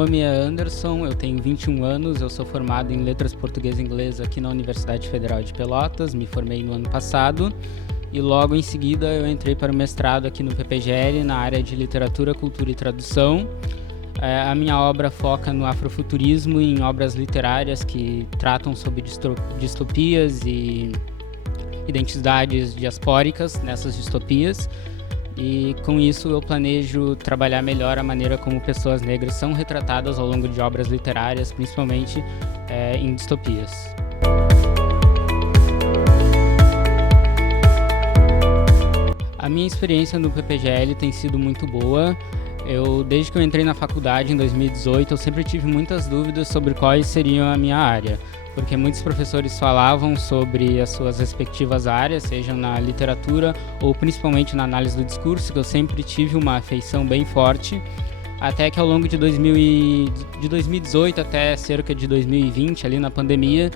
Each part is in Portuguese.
nome é Anderson, eu tenho 21 anos, eu sou formado em Letras Português e Inglês aqui na Universidade Federal de Pelotas, me formei no ano passado e logo em seguida eu entrei para o mestrado aqui no PPGL na área de Literatura, Cultura e Tradução. A minha obra foca no afrofuturismo e em obras literárias que tratam sobre distopias e identidades diaspóricas nessas distopias. E com isso eu planejo trabalhar melhor a maneira como pessoas negras são retratadas ao longo de obras literárias, principalmente em distopias. A minha experiência no PPGL tem sido muito boa. Desde que eu entrei na faculdade em 2018, eu sempre tive muitas dúvidas sobre quais seriam a minha área, porque muitos professores falavam sobre as suas respectivas áreas, seja na literatura ou principalmente na análise do discurso, que eu sempre tive uma afeição bem forte, até que ao longo de 2018 até cerca de 2020, ali na pandemia,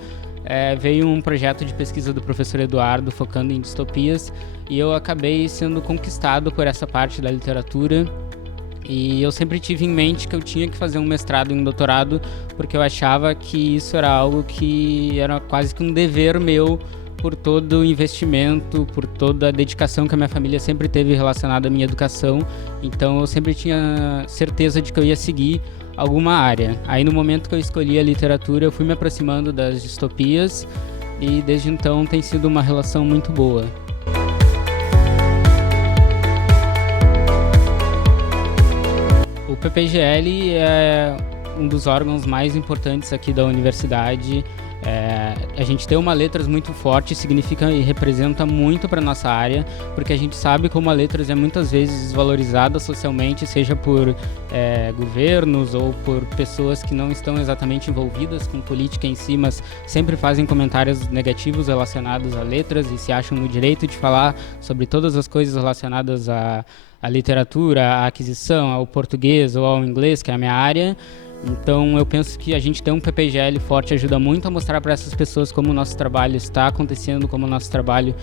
veio um projeto de pesquisa do professor Eduardo focando em distopias, e eu acabei sendo conquistado por essa parte da literatura. E eu sempre tive em mente que eu tinha que fazer um mestrado e um doutorado, porque eu achava que isso era algo que era quase que um dever meu, por todo o investimento, por toda a dedicação que a minha família sempre teve relacionada à minha educação. Então eu sempre tinha certeza de que eu ia seguir alguma área. Aí no momento que eu escolhi a literatura, eu fui me aproximando das distopias e desde então tem sido uma relação muito boa. O PPGL é um dos órgãos mais importantes aqui da universidade. A gente ter uma letras muito forte significa e representa muito para a nossa área, porque a gente sabe como a letras é muitas vezes desvalorizada socialmente, seja por governos ou por pessoas que não estão exatamente envolvidas com política em si, mas sempre fazem comentários negativos relacionados a letras e se acham no direito de falar sobre todas as coisas relacionadas à literatura, à aquisição, ao português ou ao inglês, que é a minha área. Então eu penso que a gente ter um PPGL forte ajuda muito a mostrar para essas pessoas como o nosso trabalho está acontecendo, como o nosso trabalho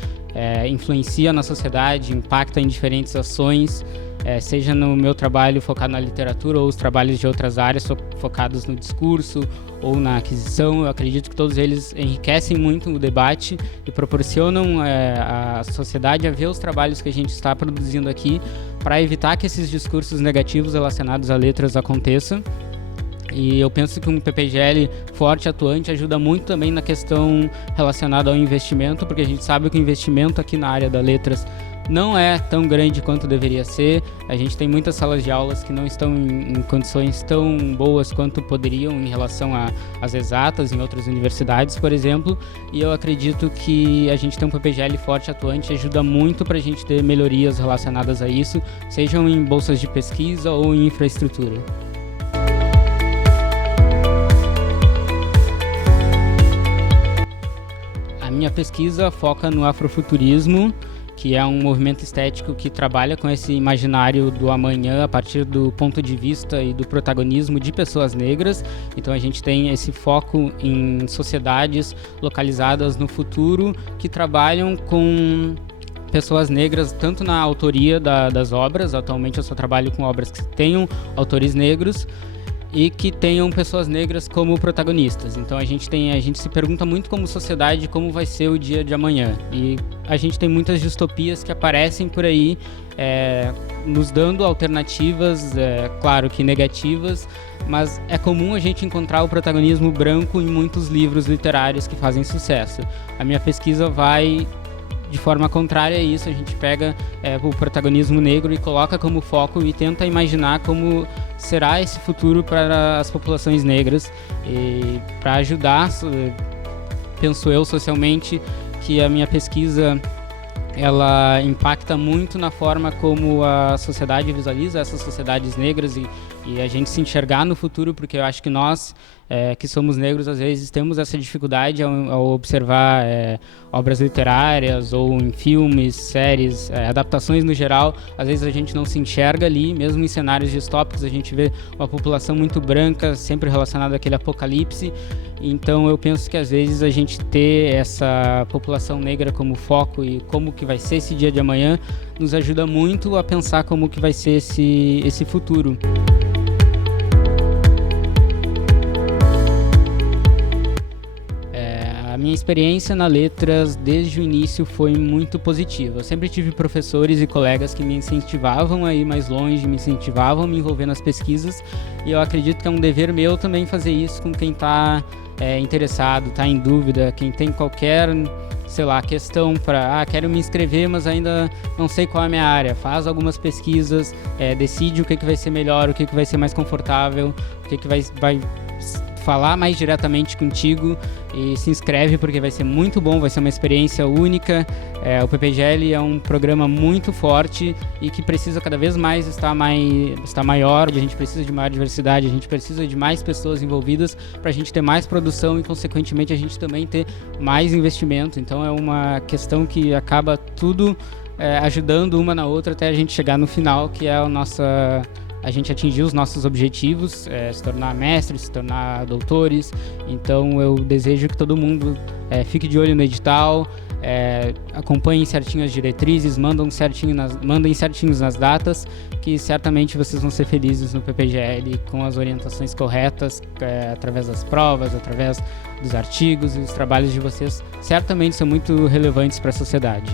influencia na sociedade, impacta em diferentes ações, seja no meu trabalho focado na literatura ou os trabalhos de outras áreas focados no discurso ou na aquisição. Eu acredito que todos eles enriquecem muito o debate e proporcionam à sociedade a ver os trabalhos que a gente está produzindo aqui para evitar que esses discursos negativos relacionados a letras aconteçam. E eu penso que um PPGL forte, atuante, ajuda muito também na questão relacionada ao investimento, porque a gente sabe que o investimento aqui na área das letras não é tão grande quanto deveria ser. A gente tem muitas salas de aulas que não estão em condições tão boas quanto poderiam em relação às exatas em outras universidades, por exemplo, e eu acredito que a gente ter um PPGL forte, atuante, ajuda muito para a gente ter melhorias relacionadas a isso, sejam em bolsas de pesquisa ou em infraestrutura. Minha pesquisa foca no afrofuturismo, que é um movimento estético que trabalha com esse imaginário do amanhã a partir do ponto de vista e do protagonismo de pessoas negras. Então a gente tem esse foco em sociedades localizadas no futuro que trabalham com pessoas negras tanto na autoria das obras. Atualmente eu só trabalho com obras que tenham autores negros e que tenham pessoas negras como protagonistas. Então a gente se pergunta muito como sociedade como vai ser o dia de amanhã, e a gente tem muitas distopias que aparecem por aí, nos dando alternativas, claro que negativas, mas é comum a gente encontrar o protagonismo branco em muitos livros literários que fazem sucesso. A minha pesquisa vai de forma contrária a isso. A gente pega o protagonismo negro e coloca como foco e tenta imaginar como será esse futuro para as populações negras, e para ajudar, penso eu, socialmente, que a minha pesquisa ela impacta muito na forma como a sociedade visualiza essas sociedades negras e a gente se enxergar no futuro, porque eu acho que nós, que somos negros, às vezes temos essa dificuldade ao observar obras literárias ou em filmes, séries, adaptações no geral. Às vezes a gente não se enxerga ali, mesmo em cenários distópicos a gente vê uma população muito branca, sempre relacionada àquele apocalipse. Então eu penso que às vezes a gente ter essa população negra como foco e como que vai ser esse dia de amanhã nos ajuda muito a pensar como que vai ser esse futuro. minha experiência na Letras desde o início foi muito positiva. Eu sempre tive professores e colegas que me incentivavam a ir mais longe, me incentivavam a me envolver nas pesquisas, e eu acredito que é um dever meu também fazer isso com quem está interessado, está em dúvida, quem tem qualquer, sei lá, questão para, quero me inscrever, mas ainda não sei qual é a minha área. Faz algumas pesquisas, decide o que vai ser melhor, o que vai ser mais confortável, o que vai falar mais diretamente contigo, e se inscreve porque vai ser muito bom, vai ser uma experiência única. O PPGL é um programa muito forte e que precisa cada vez mais estar maior. A gente precisa de maior diversidade, a gente precisa de mais pessoas envolvidas para a gente ter mais produção e, consequentemente, a gente também ter mais investimento. Então é uma questão que acaba tudo ajudando uma na outra até a gente chegar no final, que é a gente atingir os nossos objetivos, se tornar mestres, se tornar doutores. Então eu desejo que todo mundo fique de olho no edital, acompanhem certinho as diretrizes, mandem certinhos nas datas, que certamente vocês vão ser felizes no PPGL com as orientações corretas, através das provas, através dos artigos, e os trabalhos de vocês certamente são muito relevantes para a sociedade.